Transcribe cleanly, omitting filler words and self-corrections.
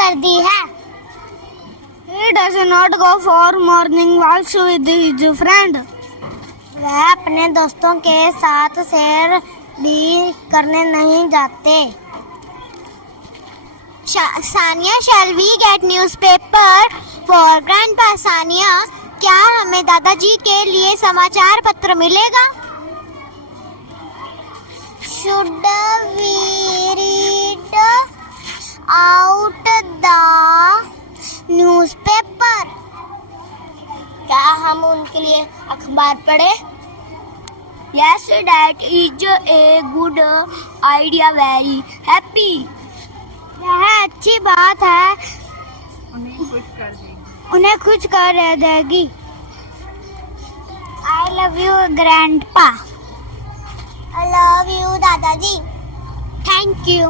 कर दी है। He does not go for morning walks with his friend. वह अपने दोस्तों के साथ सैर भी करने नहीं जाते। Sania, shall we get newspaper for grandpa? Sania, क्या हमें दादाजी के लिए समाचार पत्र मिलेगा? Should we read out the newspaper? क्या हम उनके लिए अखबार पढ़े? Yes, that is a good idea. Very happy. यह अच्छी बात है, उन्हें खुश कर देगी। I love you grandpa. I love you दादाजी. Thank you.